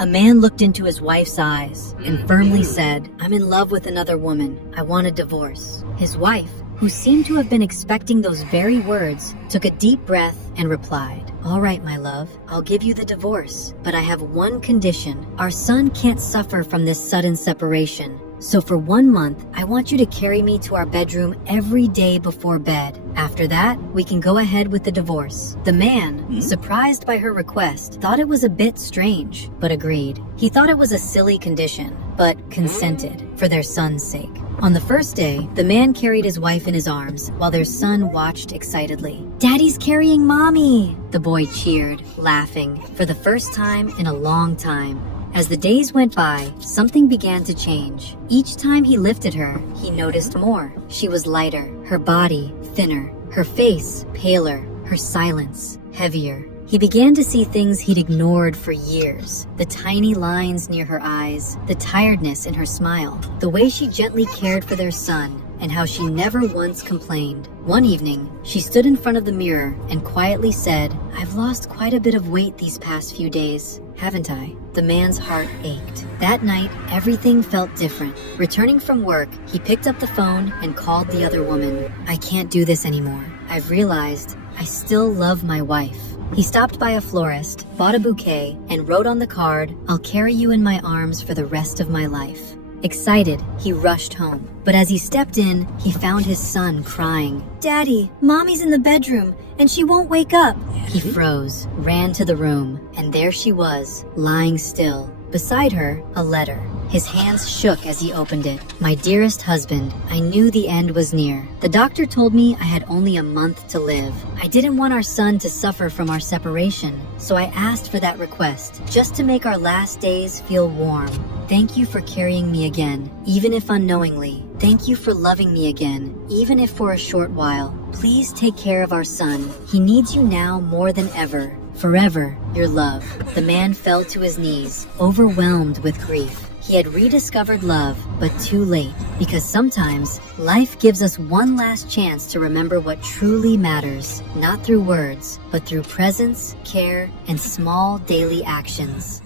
A man looked into his wife's eyes and firmly said, "I'm in love with another woman. I want a divorce." His wife, who seemed to have been expecting those very words, took a deep breath and replied, "All right, my love, I'll give you the divorce, but I have one condition. Our son can't suffer from this sudden separation. So for 1 month, I want you to carry me to our bedroom every day before bed. After that, we can go ahead with the divorce." The man, surprised by her request, thought it was a bit strange, but agreed. He thought it was a silly condition, but consented for their son's sake. On the first day, the man carried his wife in his arms while their son watched excitedly. "Daddy's carrying Mommy!" The boy cheered, laughing, for the first time in a long time. As the days went by, something began to change. Each time he lifted her, he noticed more. She was lighter, her body thinner, her face paler, her silence heavier. He began to see things he'd ignored for years. The tiny lines near her eyes, the tiredness in her smile, the way she gently cared for their son, and how she never once complained. One evening, she stood in front of the mirror and quietly said, "I've lost quite a bit of weight these past few days, haven't I?" The man's heart ached. That night, everything felt different. Returning from work, he picked up the phone and called the other woman. "I can't do this anymore. I've realized I still love my wife." He stopped by a florist, bought a bouquet, and wrote on the card, "I'll carry you in my arms for the rest of my life." Excited, he rushed home. But as he stepped in, he found his son crying. "Daddy, Mommy's in the bedroom, and she won't wake up." He froze, ran to the room, and there she was, lying still. Beside her, a letter. His hands shook as he opened it. "My dearest husband, I knew the end was near. The doctor told me I had only a month to live. I didn't want our son to suffer from our separation, so I asked for that request, just to make our last days feel warm. Thank you for carrying me again, even if unknowingly. Thank you for loving me again, even if for a short while. Please take care of our son. He needs you now more than ever. Forever, your love." The man fell to his knees, overwhelmed with grief. He had rediscovered love, but too late, because sometimes life gives us one last chance to remember what truly matters, not through words, but through presence, care, and small daily actions.